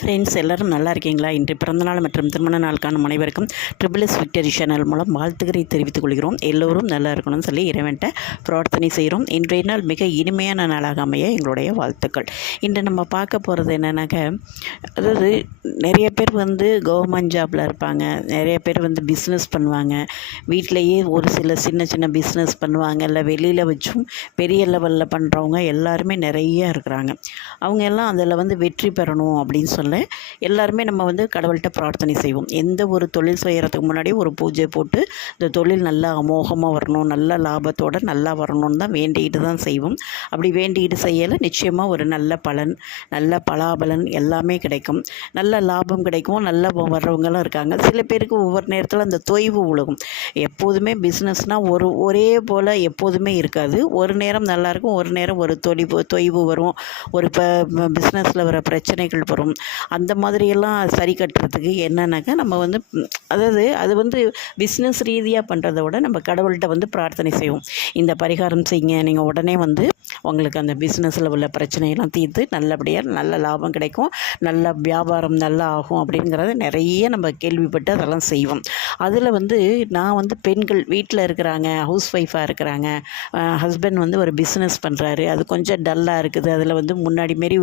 Friends எல்லோரும் நல்லா இருக்கீங்களா? இன்று பிறந்தநாள் மற்றும் திருமண நாளுக்கான அனைவருக்கும் ட்ரிபிள் எஸ் விக்டரி சேனல் மூலம் வாழ்த்துக்களை தெரிவித்துக் கொள்கிறோம். எல்லோரும் நல்லா இருக்கணும்னு சொல்லி இறைவன்ட்ட பிரார்த்தனை செய்கிறோம். இன்றைய நாள் மிக இனிமையான நாளாக அமைய எங்களுடைய வாழ்த்துக்கள். இன்று நம்ம பார்க்க போகிறது என்னென்னாக்க அதாவது நிறைய பேர் வந்து கவர்மெண்ட் ஜாபில் இருப்பாங்க. நிறைய பேர் வந்து பிஸ்னஸ் பண்ணுவாங்க. வீட்டிலையே ஒரு சில சின்ன சின்ன பிஸ்னஸ் பண்ணுவாங்க. இல்லை வெளியில் வச்சும் பெரிய லெவலில் பண்ணுறவங்க எல்லாருமே நிறைய இருக்கிறாங்க. அவங்க எல்லாம் அதில் வந்து வெற்றி பெறணும் அப்படின்னு சொல்லி எல்லாருமே நம்ம வந்து கடவுள்கிட்ட பிரார்த்தனை செய்வோம். எந்த ஒரு தொழில் செய்கிறதுக்கு முன்னாடி ஒரு பூஜை போட்டு இந்த தொழில் நல்லா அமோகமாக வரணும் நல்ல லாபத்தோடு நல்லா வரணும்னு தான் வேண்டிக்கிட்டு தான் செய்வோம். அப்படி வேண்டிக்கிட்டு செய்யலை நிச்சயமாக ஒரு நல்ல பலன் நல்ல பலாபலன் எல்லாமே கிடைக்கும். நல்ல லாபம் கிடைக்கும் நல்ல வர்றவங்களும் இருக்காங்க. சில பேருக்கு ஒவ்வொரு நேரத்தில் அந்த தொய்வு உலகம் எப்போதுமே பிஸ்னஸ்னால் ஒரு ஒரே போல் எப்போதுமே இருக்காது. ஒரு நேரம் நல்லாயிருக்கும் ஒரு நேரம் ஒரு தொய்வு தொய்வு வரும். ஒரு இப்போ பிஸ்னஸில் வர பிரச்சனைகள் வரும். அந்த மாதிரியெல்லாம் சரி கட்டுறதுக்கு என்னன்னாக்கா நம்ம வந்து அதாவது அது வந்து பிஸ்னஸ் ரீதியாக பண்ணுறத விட நம்ம கடவுள்கிட்ட வந்து பிரார்த்தனை செய்வோம். இந்த பரிகாரம் செய்யுங்க நீங்கள் உடனே வந்து உங்களுக்கு அந்த பிஸ்னஸில் உள்ள பிரச்சனையெல்லாம் தீர்த்து நல்லபடியாக நல்ல லாபம் கிடைக்கும் நல்ல வியாபாரம் நல்லா ஆகும் அப்படிங்கிறத நிறைய நம்ம கேள்விப்பட்டு அதெல்லாம் செய்வோம். அதில் வந்து நான் வந்து பெண்கள் வீட்டில் இருக்கிறாங்க ஹவுஸ் ஒய்ஃபாக இருக்கிறாங்க ஹஸ்பண்ட் வந்து ஒரு பிஸ்னஸ் பண்ணுறாரு அது கொஞ்சம் டல்லாக இருக்குது அதில் வந்து முன்னாடி மாரி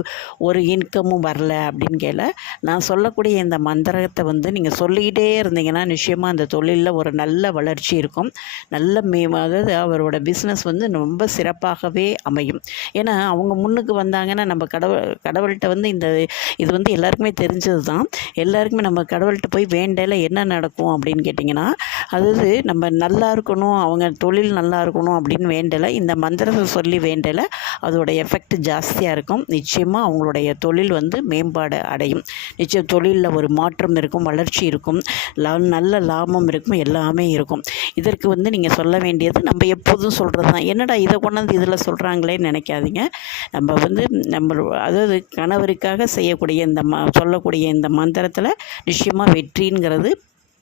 ஒரு இன்கமும் வரல அப்படின்னு கேள நான் சொல்லக்கூடிய இந்த மந்திரத்தை வந்து நீங்கள் சொல்லிக்கிட்டே இருந்தீங்கன்னா நிச்சயமாக அந்த தொழிலில் ஒரு நல்ல வளர்ச்சி இருக்கும். நல்ல மே அதாவது அவரோட பிஸ்னஸ் வந்து ரொம்ப சிறப்பாகவே அமையும். ஏன்னா அவங்க முன்னுக்கு வந்தாங்கன்னா நம்ம கடவுள் கடவுள்கிட்ட வந்து இந்த இது வந்து எல்லாருக்குமே தெரிஞ்சது தான் எல்லாருக்குமே நம்ம கடவுள்கிட்ட போய் வேண்டையில் என்ன நடக்கும் அப்படின்னு கேட்டிங்கன்னா அதாவது நம்ம நல்லா இருக்கணும் அவங்க தொழில் நல்லா இருக்கணும் அப்படின்னு வேண்டலை இந்த மந்திரத்தை சொல்லி வேண்டலை அதோட எஃபெக்ட் ஜாஸ்தியாக இருக்கும். நிச்சயமாக அவங்களுடைய தொழில் வந்து மேம்பாடு அடையும். நிச்சயம் தொழிலில் ஒரு மாற்றம் இருக்கும் வளர்ச்சி இருக்கும். நல்ல லாபம் இருக்கும் எல்லாமே இருக்கும். இதற்கு வந்து நீங்கள் சொல்ல வேண்டியது நம்ம எப்போதும் சொல்கிறது தான் என்னடா இதை கொண்டாந்து இதில் சொல்கிறாங்களேன்னு நினைக்காதீங்க. நம்ம வந்து நம்ம அதாவது கணவருக்காக செய்யக்கூடிய இந்த ம சொல்லக்கூடிய இந்த மந்திரத்தில் நிச்சயமாக வெற்றிங்கிறது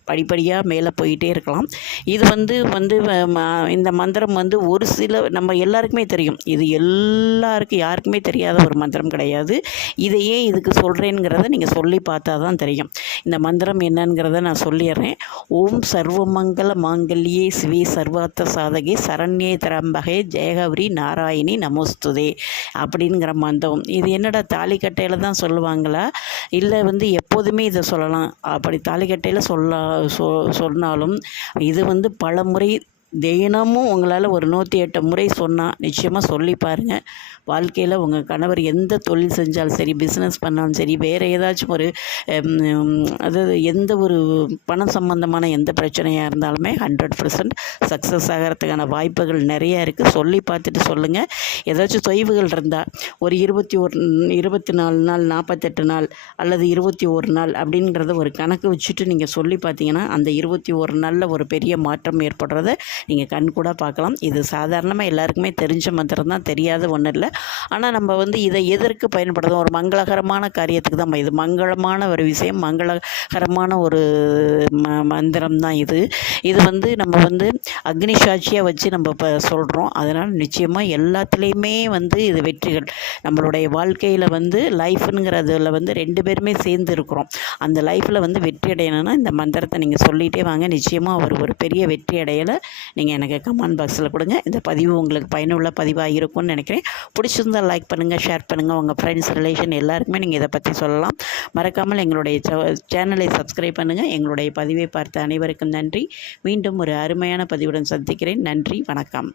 படிப்படியாக மேலே போயிட்டே இருக்கலாம். இது வந்து வந்து வ- ம- இந்த மந்திரம் வந்து ஒரு சில நம்ம எல்லாருக்குமே தெரியும். இது எல்லாருக்கும் யாருக்குமே தெரியாத ஒரு மந்திரம் கிடையாது. இதையே இதுக்கு சொல்கிறேங்கிறத நீங்கள் சொல்லி பார்த்தா தான் தெரியும். இந்த மந்திரம் என்னங்கிறத நான் சொல்லிடுறேன். ஓம் சர்வமங்கல மாங்கல்யே சிவி சர்வார்த்த சாதகே சரண்யே திரம்பகே ஜெயகௌரி நாராயணி நமோஸ்துதே அப்படிங்கிற மந்திரம். இது என்னடா தாலிக்கட்டையில் தான் சொல்லுவாங்களா? இல்லை வந்து எப்போதுமே இதை சொல்லலாம். அப்படி தாலிக்கட்டையில் சொல்ல சொன்னாலும் இது வந்து பல முறை தினமும் உங்களால் ஒரு நூற்றி எட்டு முறை சொன்னால் நிச்சயமாக சொல்லி பாருங்கள் வாழ்க்கையில் உங்கள் கணவர் எந்த தொழில் செஞ்சாலும் சரி பிஸ்னஸ் பண்ணாலும் சரி வேறு ஏதாச்சும் ஒரு அதாவது எந்த ஒரு பணம் சம்மந்தமான எந்த பிரச்சனையாக இருந்தாலுமே ஹண்ட்ரட் பர்சன்ட் சக்ஸஸ் ஆகிறதுக்கான வாய்ப்புகள் நிறைய இருக்குது சொல்லி பார்த்துட்டு சொல்லுங்கள் ஏதாச்சும் தொய்வுகள் இருந்தால் ஒரு இருபத்தி ஒரு இருபத்தி நாலு நாள் நாற்பத்தெட்டு நாள் அல்லது இருபத்தி ஒரு நாள் அப்படின்றத ஒரு கணக்கு வச்சுட்டு நீங்கள் சொல்லி பார்த்தீங்கன்னா அந்த இருபத்தி ஒரு நாளில் ஒரு பெரிய மாற்றம் ஏற்படுறத நீங்கள் கண் கூட பார்க்கலாம். இது சாதாரணமாக எல்லாருக்குமே தெரிஞ்ச மந்திரம் தான் தெரியாத ஒன்றும் இல்லை. ஆனால் நம்ம வந்து இதை எதற்கு பயன்படுத்தும் ஒரு மங்களகரமான காரியத்துக்கு தான் இது மங்களமான ஒரு விஷயம் மங்களகரமான ஒரு ம மந்திரம் தான் இது. இது வந்து நம்ம வந்து அக்னி சாட்சியாக வச்சு நம்ம இப்போ சொல்கிறோம் அதனால் நிச்சயமாக எல்லாத்துலேயுமே வந்து இது வெற்றிகள். நம்மளுடைய வாழ்க்கையில் வந்து லைஃப்ங்கிறதுல வந்து ரெண்டு பேருமே சேர்ந்து இருக்கிறோம். அந்த லைஃப்பில் வந்து வெற்றி அடையணும்னா இந்த மந்திரத்தை நீங்கள் சொல்லிகிட்டே வாங்க. நிச்சயமாக அவர் ஒரு பெரிய வெற்றி அடையலை. நீங்கள் எனக்கு கமெண்ட் பாக்ஸில் கொடுங்க. இந்த பதிவு உங்களுக்கு பயனுள்ள பதிவாக இருக்கும்னு நினைக்கிறேன். பிடிச்சிருந்தால் லைக் பண்ணுங்கள் ஷேர் பண்ணுங்கள் உங்கள் ஃப்ரெண்ட்ஸ் ரிலேஷன் எல்லாருக்குமே நீங்கள் இதை பற்றி சொல்லலாம். மறக்காமல் எங்களுடைய சேனலை சப்ஸ்கிரைப் பண்ணுங்கள் எங்களுடைய பதிவை பார்த்த அனைவருக்கும் நன்றி. மீண்டும் ஒரு அருமையான பதிவுடன் சந்திக்கிறேன். நன்றி வணக்கம்.